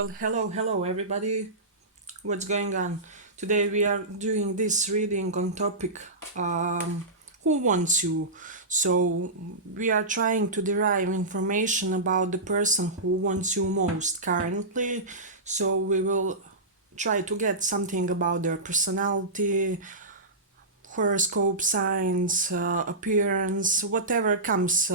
Well, hello everybody. What's going on? Today we are doing this reading on topic who wants you. So we are trying to derive information about the person who wants you most currently. So we will try to get something about their personality, horoscope signs, appearance, whatever comes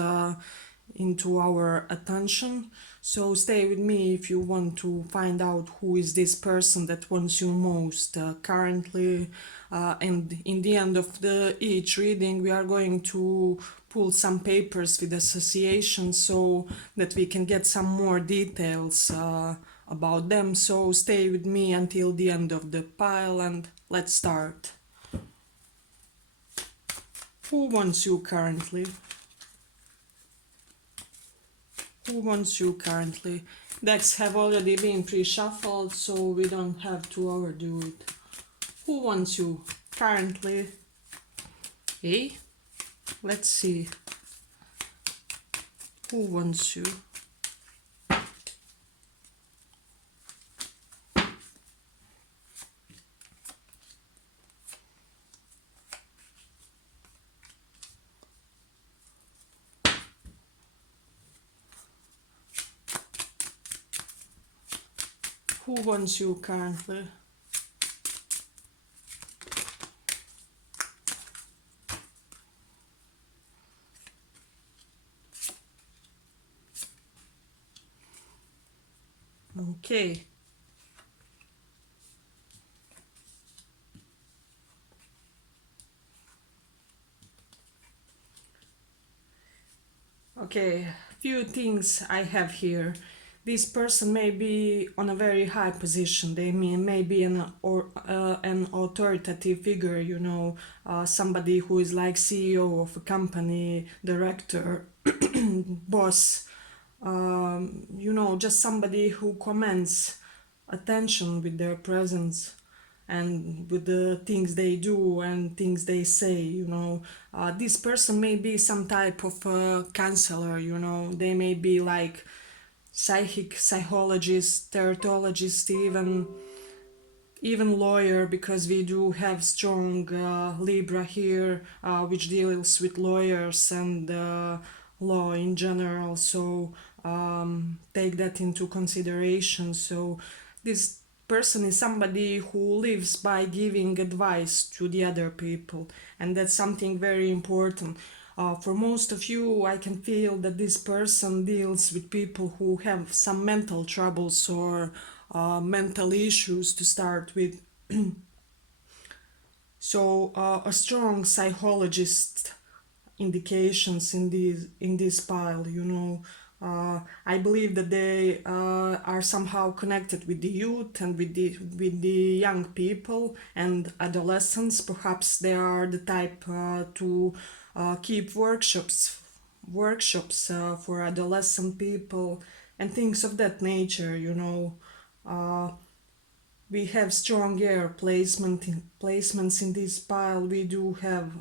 into our attention. So stay with me if you want to find out who is this person that wants you most currently. And in the end of each reading, we are going to pull some papers with associations so that we can get some more details about them. So stay with me until the end of the pile and let's start. Who wants you currently? Who wants you currently? Decks have already been pre-shuffled, so we don't have to overdo it. Who wants you currently? Hey, let's see. Who wants you? Who wants you currently? Okay. Okay, few things I have here. This person may be on a very high position. They may be an authoritative figure, somebody who is like CEO of a company, director, boss, just somebody who commands attention with their presence and with the things they do and things they say. This person may be some type of counselor. They may be like psychologist, teratologist, even lawyer, because we do have strong Libra here, which deals with lawyers and law in general. So take that into consideration. So this person is somebody who lives by giving advice to the other people, and that's something very important. For most of you, I can feel that this person deals with people who have some mental troubles or mental issues to start with. So a strong psychologist indications in this pile. I believe that they are somehow connected with the youth and with the young people and adolescents. Perhaps they are the type to keep workshops for adolescent people and things of that nature. Uh, we have strong air placements in this pile. We do have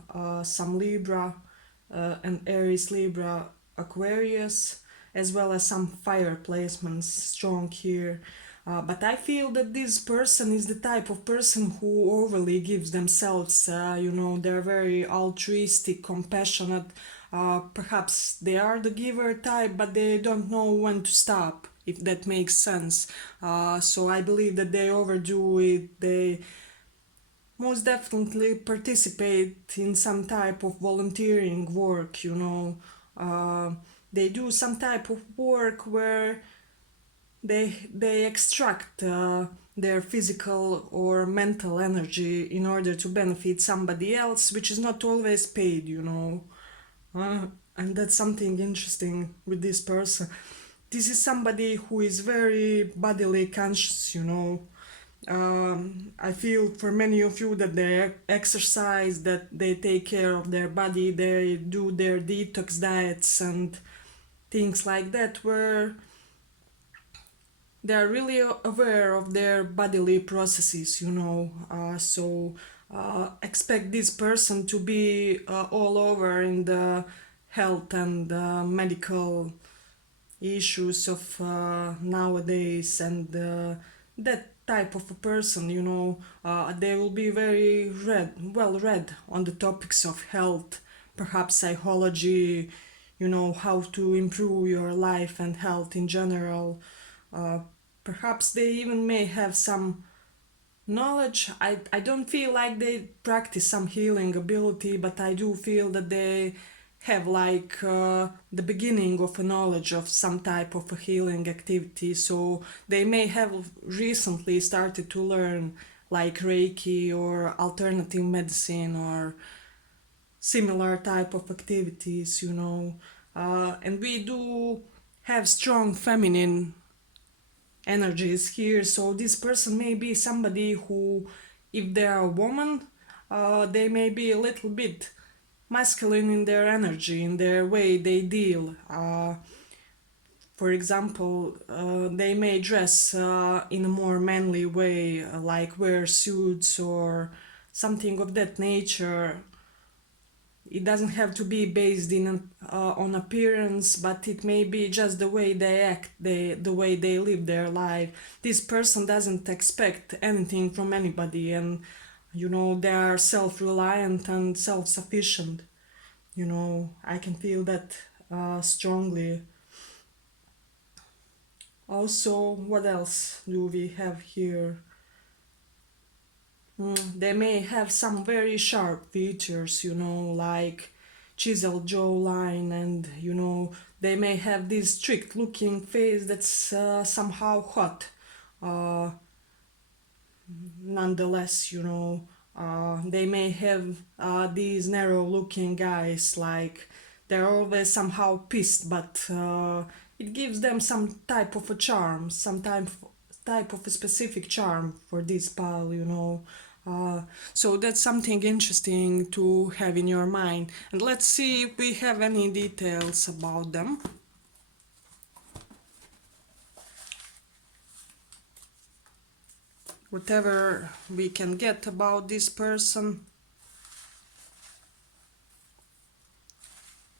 some Libra and Aries, Libra, Aquarius, as well as some fire placements strong here. But I feel that this person is the type of person who overly gives themselves. They're very altruistic, compassionate. Perhaps they are the giver type, but they don't know when to stop, if that makes sense. So I believe that they overdo it. They most definitely participate in some type of volunteering work. They do some type of work where they extract their physical or mental energy in order to benefit somebody else, which is not always paid. Uh, and that's something interesting with this person. This is somebody who is very bodily conscious. I feel for many of you that they exercise, that they take care of their body, they do their detox diets and things like that, where they are really aware of their bodily processes. So expect this person to be all over in the health and medical issues of nowadays, and that type of a person, they will be very well read on the topics of health, perhaps psychology, how to improve your life and health in general. uh, Perhaps they even may have some knowledge. I don't feel like they practice some healing ability, but I do feel that they have like the beginning of a knowledge of some type of a healing activity. So they may have recently started to learn like Reiki or alternative medicine or similar type of activities, and we do have strong feminine energies here. So this person may be somebody who, if they are a woman, they may be a little bit masculine in their energy, in their way they deal. For example, they may dress in a more manly way, like wear suits or something of that nature. It doesn't have to be based on appearance, but it may be just the way they act, the way they live their life. This person doesn't expect anything from anybody, and they are self-reliant and self-sufficient. I can feel that strongly. Also, what else do we have here? They may have some very sharp features, like chiseled jawline, and they may have this strict looking face that's somehow hot. Uh, Nonetheless, they may have these narrow looking eyes, like they're always somehow pissed, but it gives them some type of a charm, some type of a specific charm for this pal, so that's something interesting to have in your mind. And let's see if we have any details about them. Whatever we can get about this person.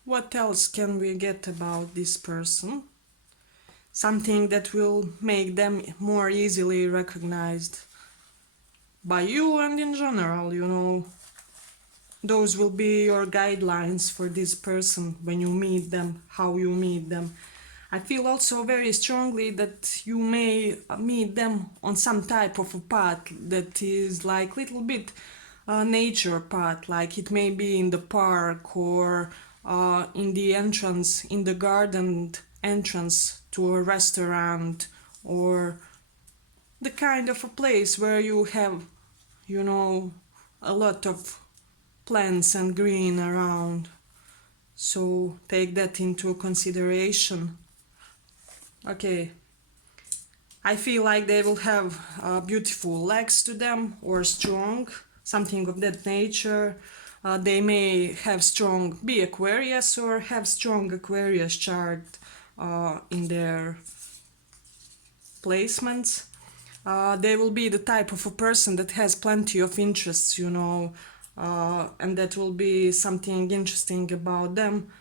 What else can we get about this person? Something that will make them more easily recognized by you, and in general, those will be your guidelines for this person when you meet them, how you meet them. I feel also very strongly that you may meet them on some type of a path that is like little bit nature path, like it may be in the park or in the entrance, in the garden entrance to a restaurant, or the kind of a place where you have, a lot of plants and green around. So take that into consideration. Okay, I feel like they will have beautiful legs to them, or strong, something of that nature. They may have strong, be Aquarius, or have strong Aquarius chart in their placements. They will be the type of a person that has plenty of interests, and that will be something interesting about them.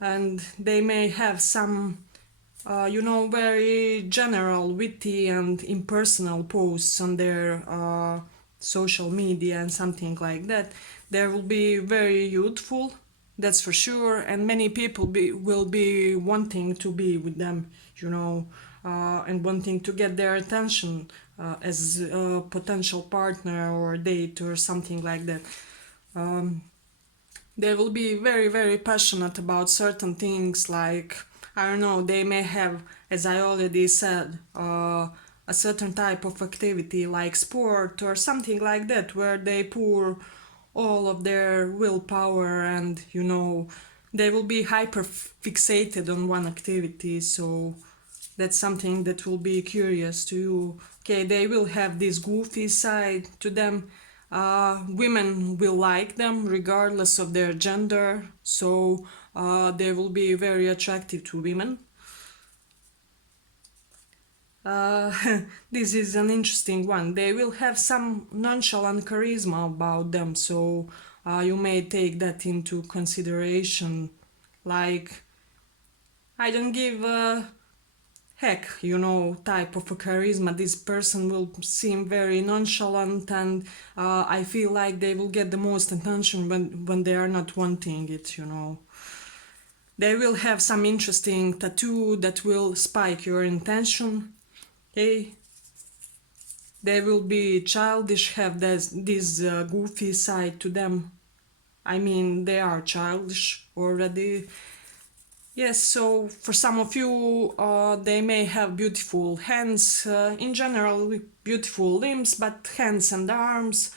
And they may have some, very general, witty, and impersonal posts on their social media and something like that. They will be very youthful, that's for sure, and many people will be wanting to be with them, and wanting to get their attention as a potential partner or date or something like that. They will be very, very passionate about certain things, like, I don't know, they may have, as I already said, a certain type of activity like sport or something like that, where they pour all of their willpower, and they will be hyper fixated on one activity. So that's something that will be curious to you. Okay, they will have this goofy side to them. Women will like them regardless of their gender, so they will be very attractive to women. Uh, this is an interesting one. They will have some nonchalant charisma about them, so you may take that into consideration. Like, I don't give a heck, you know, type of a charisma. This person will seem very nonchalant, and I feel like they will get the most attention when they are not wanting it, you know. They will have some interesting tattoo that will spike your intention. Okay, they will be childish, have this goofy side to them. I mean, they are childish already. Yes, so for some of you, they may have beautiful hands, in general, beautiful limbs, but hands and arms,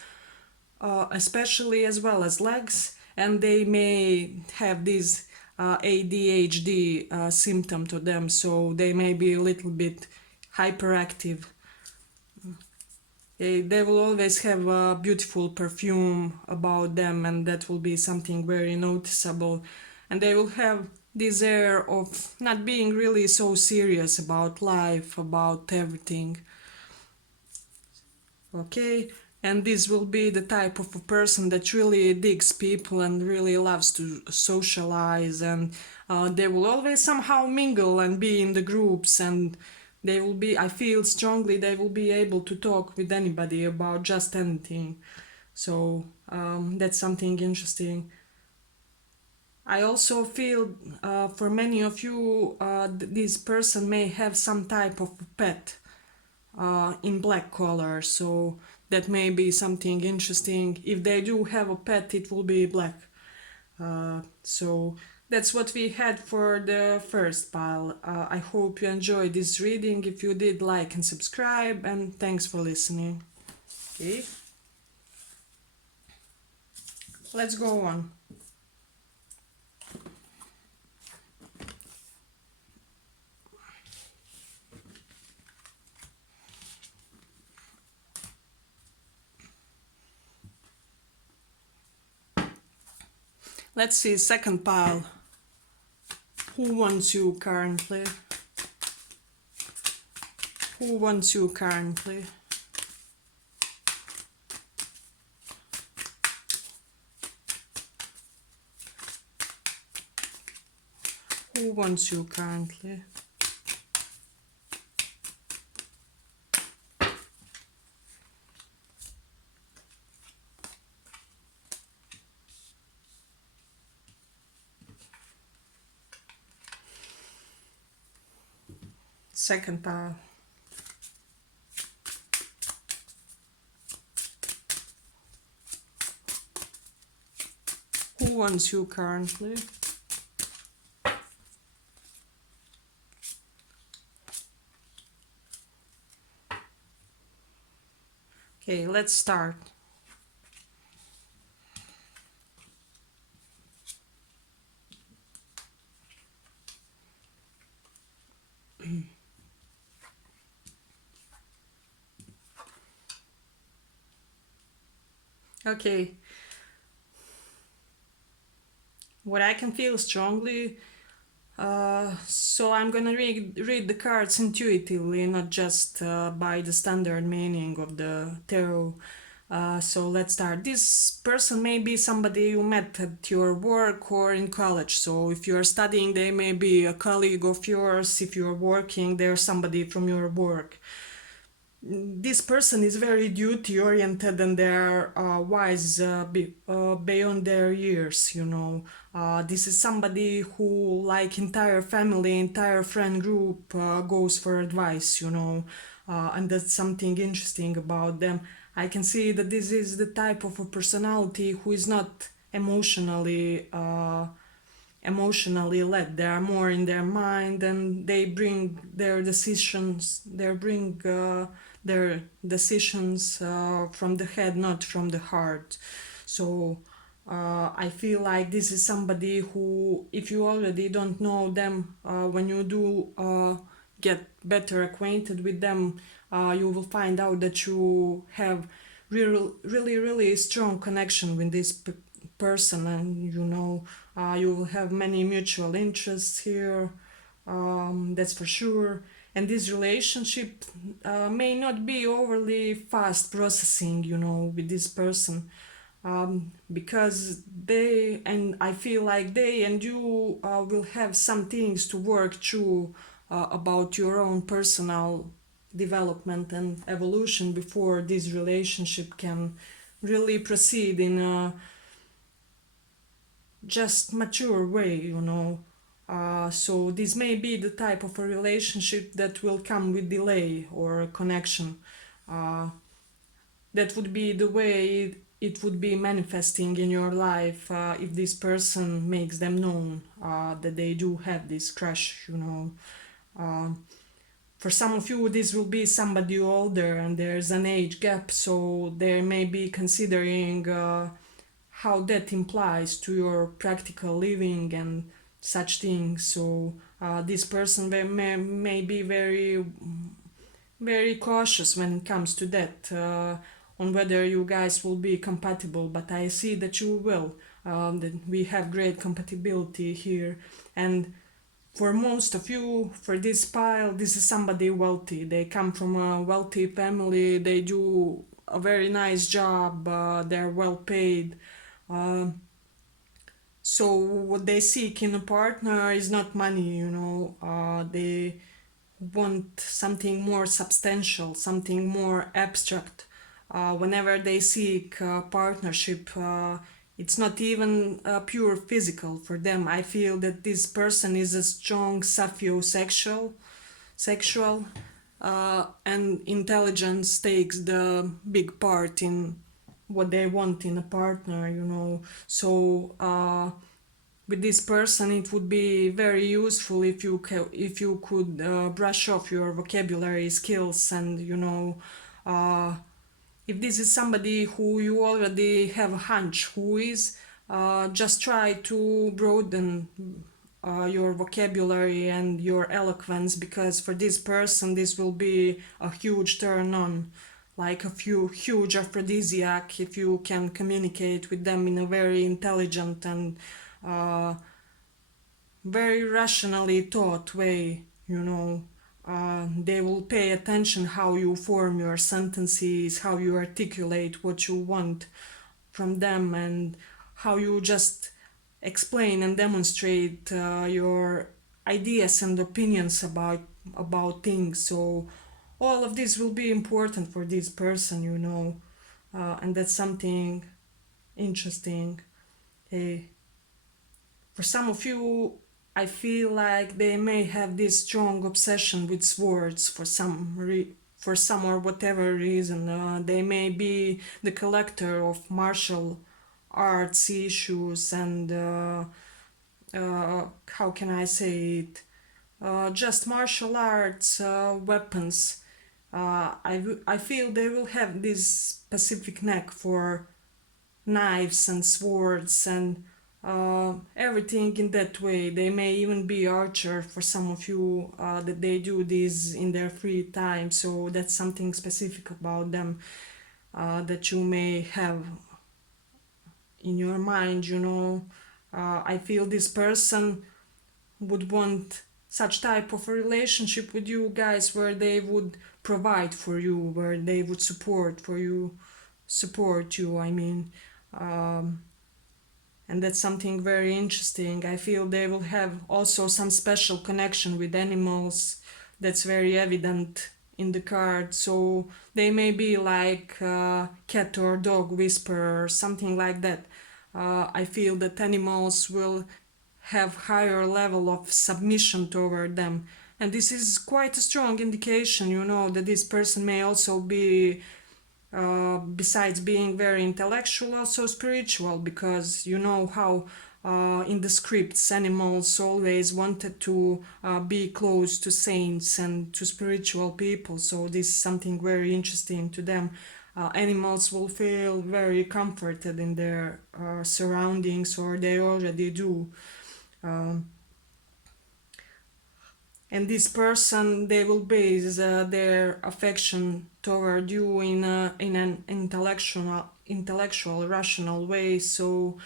especially, as well as legs, and they may have this ADHD symptom to them, so they may be a little bit hyperactive. They will always have a beautiful perfume about them, and that will be something very noticeable. And they will have this air of not being really so serious about life, about everything. Okay? And this will be the type of a person that really digs people and really loves to socialize, and they will always somehow mingle and be in the groups, and they will be, I feel strongly, they will be able to talk with anybody about just anything. So that's something interesting. I also feel for many of you, this person may have some type of pet in black color, so that may be something interesting. If they do have a pet, it will be black. So that's what we had for the first pile. I hope you enjoyed this reading. If you did, like and subscribe, and thanks for listening. Okay, let's go on. Let's see, second pile. Who wants you currently? Who wants you currently? Who wants you currently? Second pile. Who wants you currently? Okay, let's start. Okay, what I can feel strongly, so I'm gonna read the cards intuitively, not just by the standard meaning of the tarot. So let's start. This person may be somebody you met at your work or in college. So if you are studying, they may be a colleague of yours. If you are working, they're somebody from your work. This person is very duty oriented, and they're wise beyond their years, you know. This is somebody who, like entire family, entire friend group, goes for advice, you know. And that's something interesting about them. I can see that this is the type of a personality who is not emotionally led. They are more in their mind, and they bring their decisions, their decisions from the head, not from the heart. So I feel like this is somebody who, if you already don't know them, when you do get better acquainted with them, you will find out that you have really strong connection with this person, and you know, you will have many mutual interests here, that's for sure. And this relationship may not be overly fast processing, you know, with this person. because they and I feel like they and you will have some things to work through about your own personal development and evolution before this relationship can really proceed in a just mature way, you know. So this may be the type of a relationship that will come with delay or a connection. Uh, that would be the way it would be manifesting in your life if this person makes them known that they do have this crush, you know. For some of you, this will be somebody older and there's an age gap, so they may be considering how that implies to your practical living and such things. So this person may be very cautious when it comes to that, on whether you guys will be compatible, but I see that you will. That we have great compatibility here, and for most of you, for this pile, this is somebody wealthy. They come from a wealthy family, they do a very nice job, they're well paid. Uh, so what they seek in a partner is not money, you know. They want something more substantial, something more abstract. Whenever they seek partnership, it's not even pure physical for them. I feel that this person is a strong sapiosexual, sexual, and intelligence takes the big part in what they want in a partner, you know. So with this person it would be very useful if if you could brush off your vocabulary skills, and you know, uh, if this is somebody who you already have a hunch who is, just try to broaden your vocabulary and your eloquence, because for this person this will be a huge turn on, like a few huge aphrodisiac if you can communicate with them in a very intelligent and uh, very rationally thought way, you know. They will pay attention how you form your sentences, how you articulate what you want from them, and how you just explain and demonstrate your ideas and opinions about things. So all of this will be important for this person, you know, and that's something interesting. Eh, for some of you, I feel like they may have this strong obsession with swords for for some or whatever reason. They may be the collector of martial arts issues and how can I say it? Just martial arts weapons. I feel they will have this specific knack for knives and swords and everything in that way. They may even be archer for some of you, that they do this in their free time. So that's something specific about them that you may have in your mind, you know. I feel this person would want such type of a relationship with you guys where they would provide for you, where they would support you, I mean. Um, and that's something very interesting. I feel they will have also some special connection with animals that's very evident in the card. So they may be like cat or dog whisperer, something like that. I feel that animals will have higher level of submission toward them, and this is quite a strong indication, you know, that this person may also be besides being very intellectual, also spiritual, because you know how in the scripts animals always wanted to be close to saints and to spiritual people. So this is something very interesting to them. Animals will feel very comforted in their surroundings, or they already do. Um, and this person, they will base their affection toward you in an intellectual rational way. So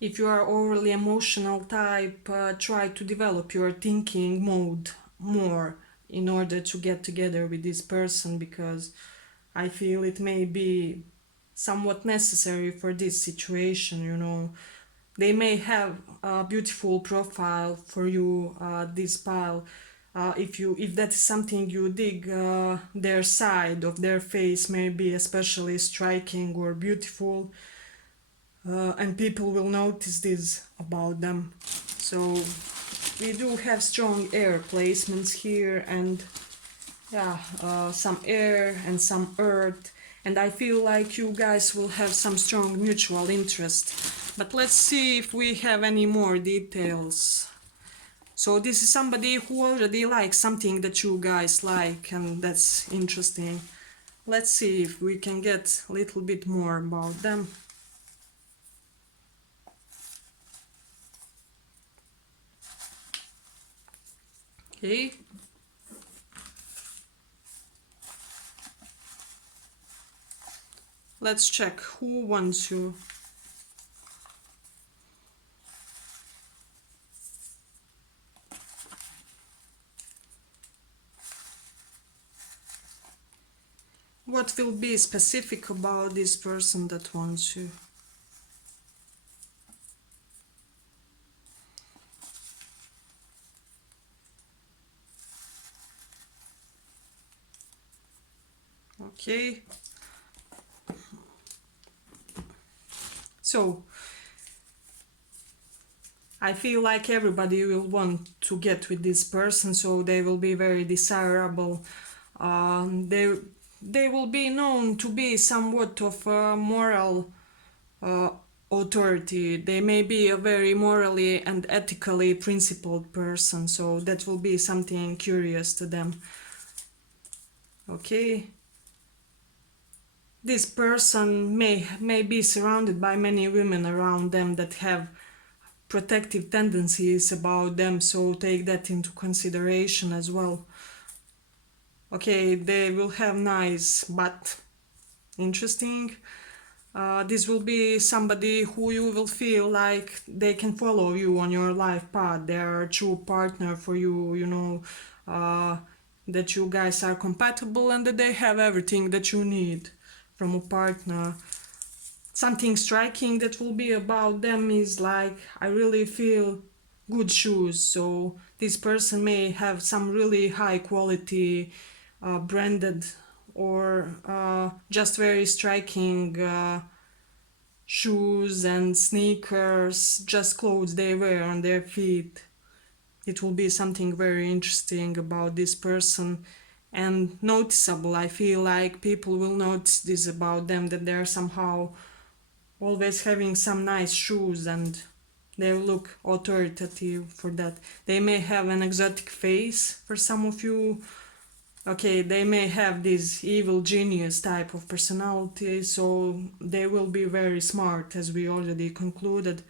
if you are overly emotional type, try to develop your thinking mode more in order to get together with this person, because I feel it may be somewhat necessary for this situation, you know. They may have a beautiful profile for you, this pile. If that is something you dig, their side of their face may be especially striking or beautiful, and people will notice this about them. So we do have strong air placements here, and yeah, some air and some earth, and I feel like you guys will have some strong mutual interest. But let's see if we have any more details. So this is somebody who already likes something that you guys like, and that's interesting. Let's see if we can get a little bit more about them. Okay. Let's check who wants you. What will be specific about this person that wants you? Okay. So, I feel like everybody will want to get with this person, so they will be very desirable. They will be known to be somewhat of a moral uh, authority. They may be a very morally and ethically principled person, so that will be something curious to them. Okay. This person may be surrounded by many women around them that have protective tendencies about them, so take that into consideration as well. Okay, they will have nice but interesting. This will be somebody who you will feel like they can follow you on your life path. They are a true partner for you, you know, that you guys are compatible and that they have everything that you need from a partner. Something striking that will be about them is like, I really feel good shoes. So this person may have some really high quality branded or just very striking shoes and sneakers, just clothes they wear on their feet. It will be something very interesting about this person and noticeable. I feel like people will notice this about them, that they're somehow always having some nice shoes and they look authoritative for that. They may have an exotic face for some of you. Okay, they may have this evil genius type of personality, so they will be very smart, as we already concluded.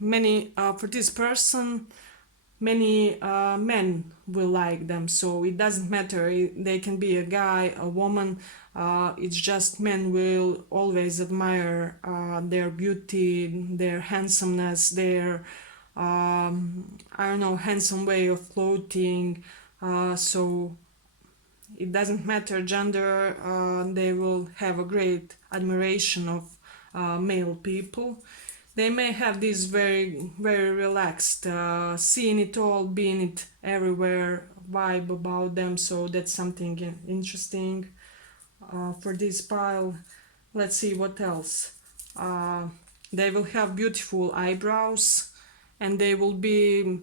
Many for this person, many men will like them, so it doesn't matter. They can be a guy, a woman. It's just men will always admire their beauty, their handsomeness, their I don't know, handsome way of clothing. So it doesn't matter gender. They will have a great admiration of male people. They may have this very relaxed, seeing it all, being it everywhere vibe about them. So that's something interesting for this pile. Let's see what else. Uh, they will have beautiful eyebrows, and they will be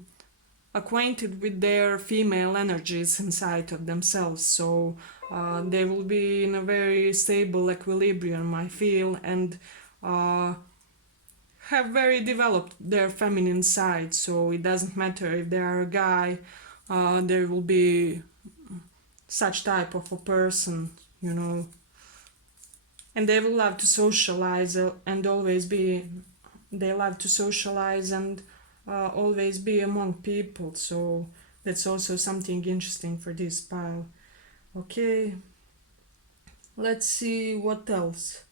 acquainted with their female energies inside of themselves. So they will be in a very stable equilibrium, I feel, and have very developed their feminine side. So it doesn't matter if they are a guy, there will be such type of a person, you know. And they will love to socialize and always be, they love to socialize and always be among people. So that's also something interesting for this pile. Okay, let's see what else.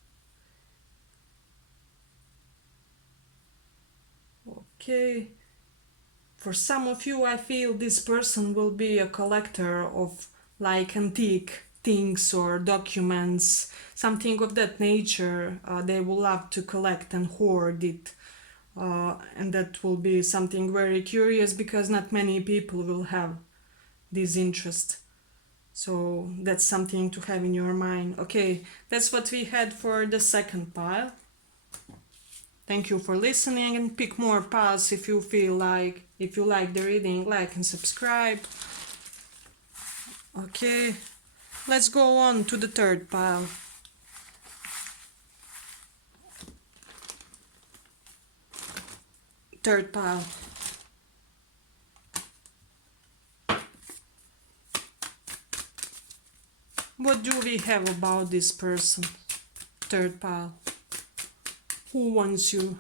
Okay, for some of you, I feel this person will be a collector of like antique things or documents, something of that nature. They will love to collect and hoard it. And that will be something very curious because not many people will have this interest. So that's something to have in your mind. Okay, that's what we had for the second pile. Thank you for listening, and pick more piles if you feel like. If you like the reading, like and subscribe. Okay, let's go on to the third pile. Third pile. What do we have about this person? Third pile. Who wants you?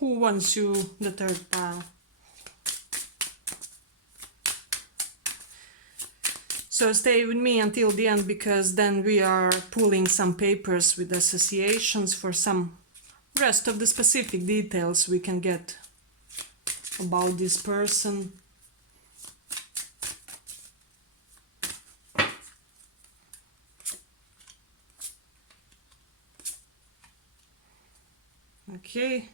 Who wants you? The third pile. So stay with me until the end, because then we are pulling some papers with associations for some rest of the specific details we can get about this person. Okay.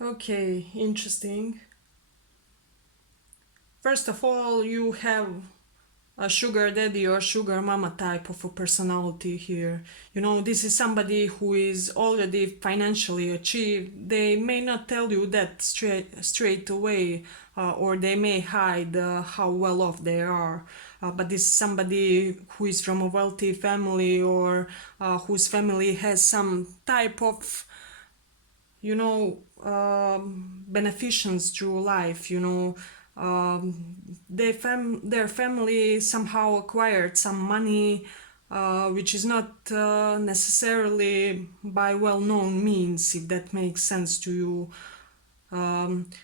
Okay, interesting. First of all, you have a sugar daddy or sugar mama type of a personality here. You know, this is somebody who is already financially achieved. They may not tell you that straight away, or they may hide how well off they are. But this is somebody who is from a wealthy family, or whose family has some type of, you know, beneficence through life, you know. Their family somehow acquired some money, which is not necessarily by well-known means, if that makes sense to you.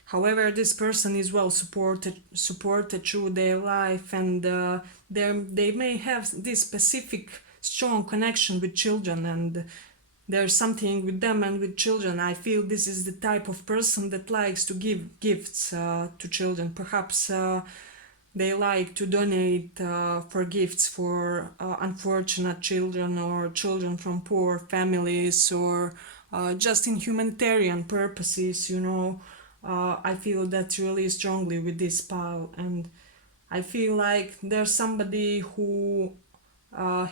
However, this person is well supported through their life, and they may have this specific strong connection with children, and there's something with them and with children. I feel this is the type of person that likes to give gifts to children. Perhaps they like to donate for gifts for unfortunate children, or children from poor families, or just in humanitarian purposes, you know. I feel that really strongly with this pile, and I feel like there's somebody who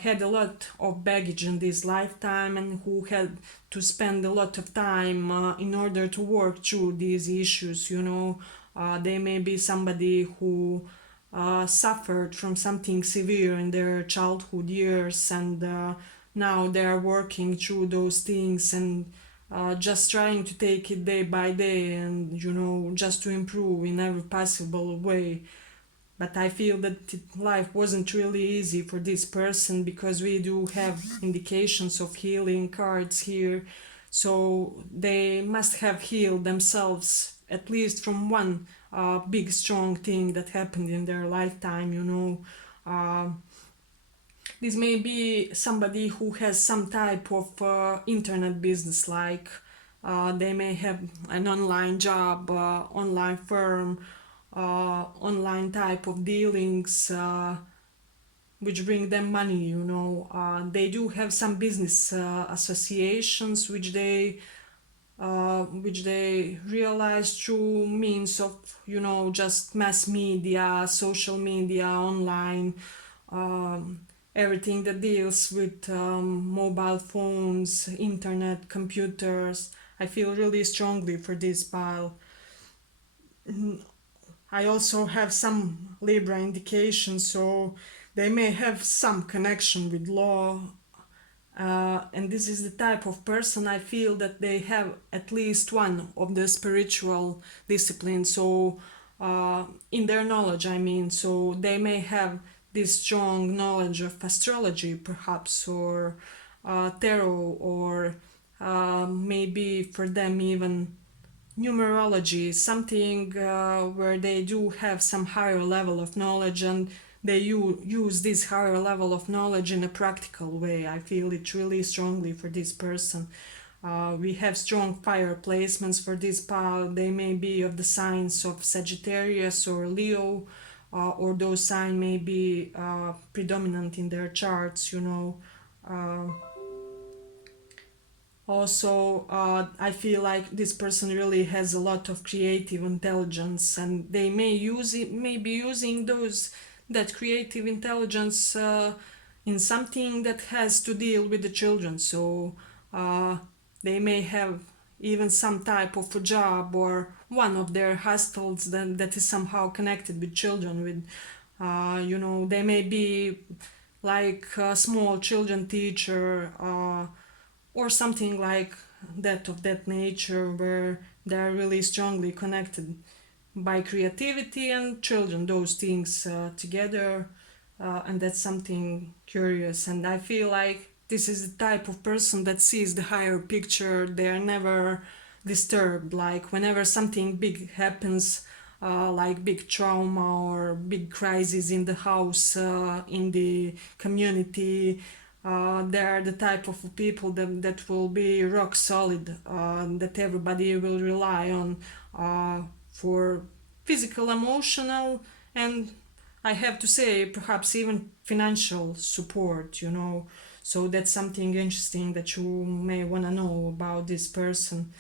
had a lot of baggage in this lifetime, and who had to spend a lot of time in order to work through these issues, you know. They may be somebody who suffered from something severe in their childhood years, and now they are working through those things, and just trying to take it day by day, and, you know, just to improve in every possible way. But I feel that life wasn't really easy for this person, because we do have indications of healing cards here. So they must have healed themselves, at least from one big strong thing that happened in their lifetime, you know. This may be somebody who has some type of internet business, like they may have an online job, online firm, online type of dealings, which bring them money, you know. They do have some business associations which they realize through means of, you know, just mass media, social media, online, um, everything that deals with mobile phones, internet, computers. I feel really strongly for this pile. I also have some Libra indications, so they may have some connection with law. And this is the type of person I feel that they have at least one of the spiritual disciplines. So, in their knowledge, I mean, so they may have this strong knowledge of astrology, perhaps, or tarot, or maybe for them even numerology, something where they do have some higher level of knowledge, and they use this higher level of knowledge in a practical way. I feel it really strongly for this person. We have strong fire placements for this pile. They may be of the signs of Sagittarius or Leo, or those signs may be predominant in their charts, you know. Uh, Also, I feel like this person really has a lot of creative intelligence, and they may be using that creative intelligence in something that has to deal with the children. So uh, they may have even some type of a job or one of their hustles that is somehow connected with children. With they may be like a small children teacher. Or something like that, of that nature, where they are really strongly connected by creativity and children, those things together. And that's something curious, and I feel like this is the type of person that sees the higher picture. They're never disturbed, like whenever something big happens, like big trauma or big crisis in the house, in the community, they are the type of people that will be rock solid, that everybody will rely on for physical, emotional, and I have to say, perhaps even financial support, you know. So that's something interesting that you may want to know about this person.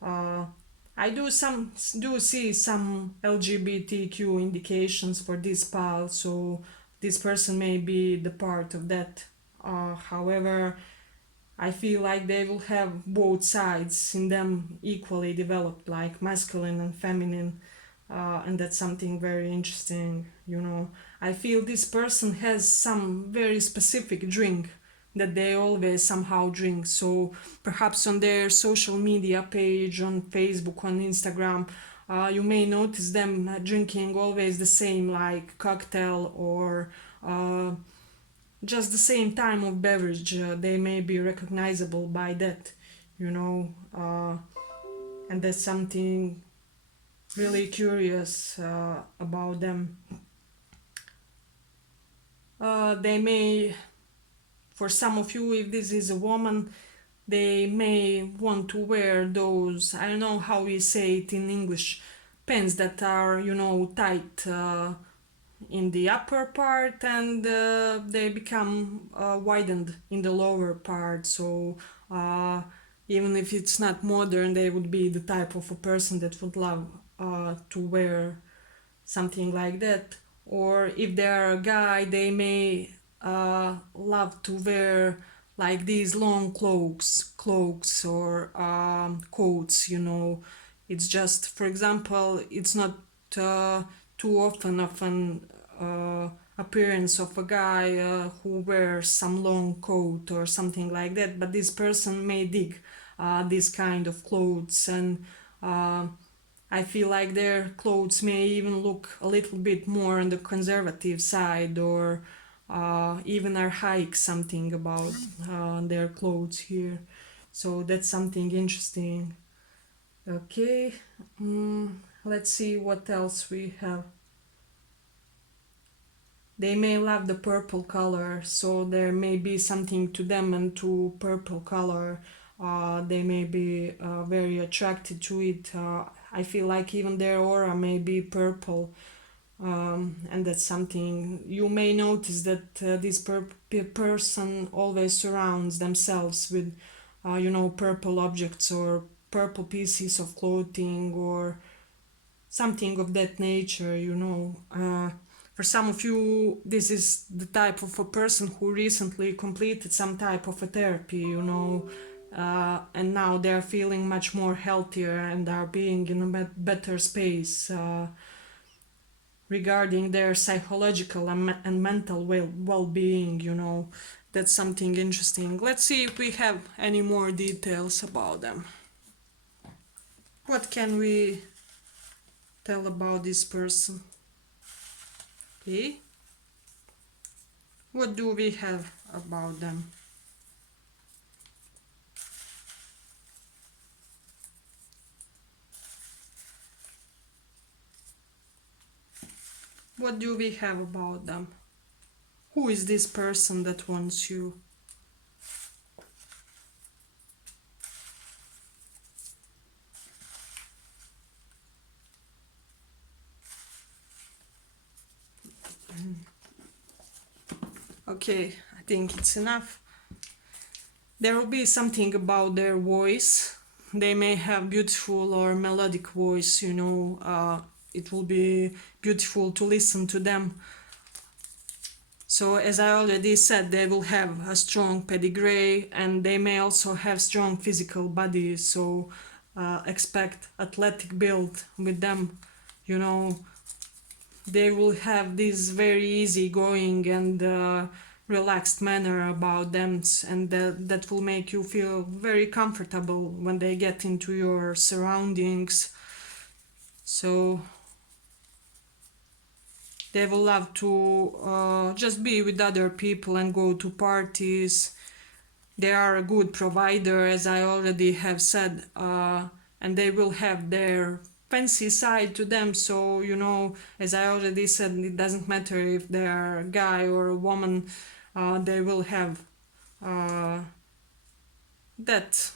Uh, I do see some LGBTQ indications for this pal, so this person may be the part of that. However, I feel like they will have both sides in them equally developed, like masculine and feminine, and that's something very interesting. You know, I feel this person has some very specific drink that they always somehow drink. So perhaps on their social media page, on Facebook, on Instagram, you may notice them drinking always the same, like cocktail or just the same time of beverage. They may be recognizable by that, you know, and that's something really curious about them. They may, for some of you, if this is a woman, they may want to wear those, I don't know how we say it in English, pants that are, you know, tight in the upper part, and they become widened in the lower part. So even if it's not modern, they would be the type of a person that would love to wear something like that. Or if they are a guy, they may love to wear like these long cloaks or coats. You know, it's just, for example, it's not uh, too often of an appearance of a guy who wears some long coat or something like that. But this person may dig this kind of clothes, and uh, I feel like their clothes may even look a little bit more on the conservative side, or even archaic, something about their clothes here. So that's something interesting. Okay, let's see what else we have. They may love the purple color, so there may be something to them and to purple color. They may be very attracted to it. I feel like even their aura may be purple, and that's something you may notice, that this person always surrounds themselves with, purple objects or purple pieces of clothing or something of that nature, you know. For some of you, this is the type of a person who recently completed some type of a therapy, you know, and now they're feeling much more healthier and are being in a better space regarding their psychological and mental well-being, you know. That's something interesting. Let's see if we have any more details about them. What can we tell about this person? Okay. What do we have about them? What do we have about them? Who is this person that wants you? Okay, I think it's enough. There will be something about their voice. They may have beautiful or melodic voice, it will be beautiful to listen to them. So, as I already said, they will have a strong pedigree and they may also have strong physical body. So, expect athletic build with them. You know, they will have this very easygoing and relaxed manner about them, and that will make you feel very comfortable when they get into your surroundings. So they will love to just be with other people and go to parties. They are a good provider, as I already have said, and they will have their fancy side to them. So, as I already said, it doesn't matter if they are a guy or a woman, they will have uh, that,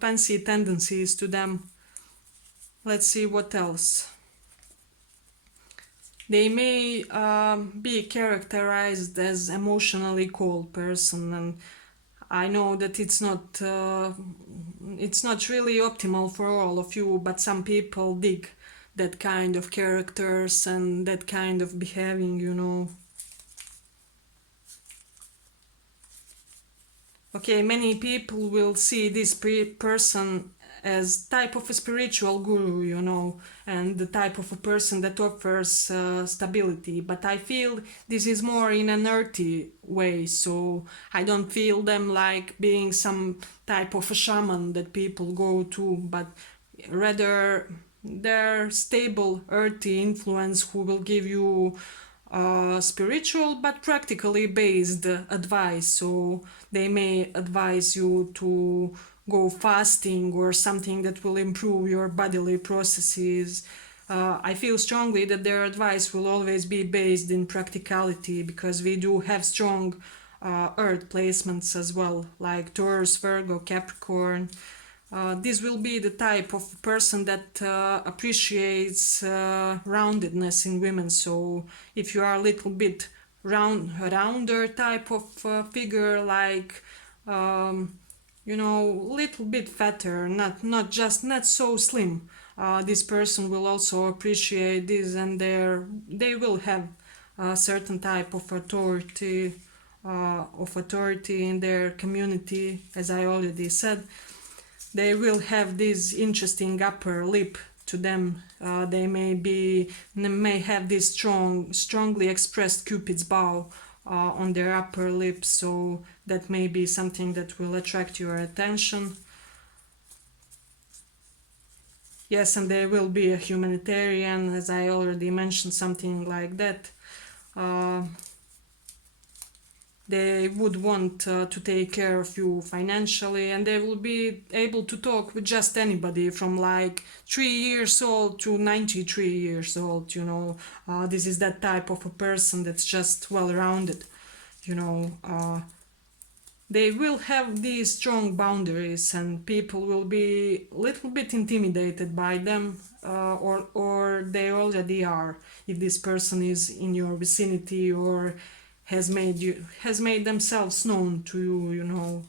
fancy tendencies to them. Let's see what else. They may be characterized as emotionally cold person, and I know that it's not really optimal for all of you, but some people dig that kind of characters and that kind of behaving. Okay, many people will see this person as type of a spiritual guru, and the type of a person that offers stability. But I feel this is more in an earthy way, so I don't feel them like being some type of a shaman that people go to, but rather their stable earthy influence who will give you spiritual but practically based advice. So they may advise you to go fasting or something that will improve your bodily processes. I feel strongly that their advice will always be based in practicality, because we do have strong earth placements as well, like Taurus, Virgo, Capricorn. This will be the type of person that appreciates roundedness in women. So if you are a little bit rounder type of figure, like little bit fatter, not so slim, this person will also appreciate this, and they will have a certain type of authority in their community, as I already said. They will have this interesting upper lip to them. They may have this strongly expressed Cupid's bow on their upper lip, so that may be something that will attract your attention. Yes, and they will be a humanitarian, as I already mentioned, something like that. Uh, they would want to take care of you financially, and they will be able to talk with just anybody from like 3 years old to 93 years old. This is that type of a person that's just well rounded. you know uh, they will have these strong boundaries, and people will be a little bit intimidated by them, or they already are, if this person is in your vicinity or has made themselves known to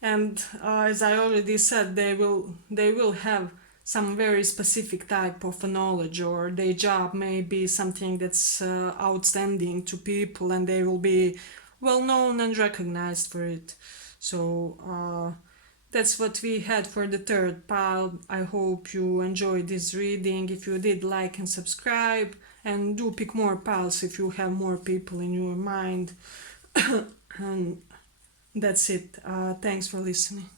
and as I already said, they will have some very specific type of knowledge, or their job may be something that's outstanding to people, and they will be well known and recognized for it. So that's what we had for the third pile. I hope you enjoyed this reading. If you did, like and subscribe, and do pick more piles if you have more people in your mind. And that's it. Thanks for listening.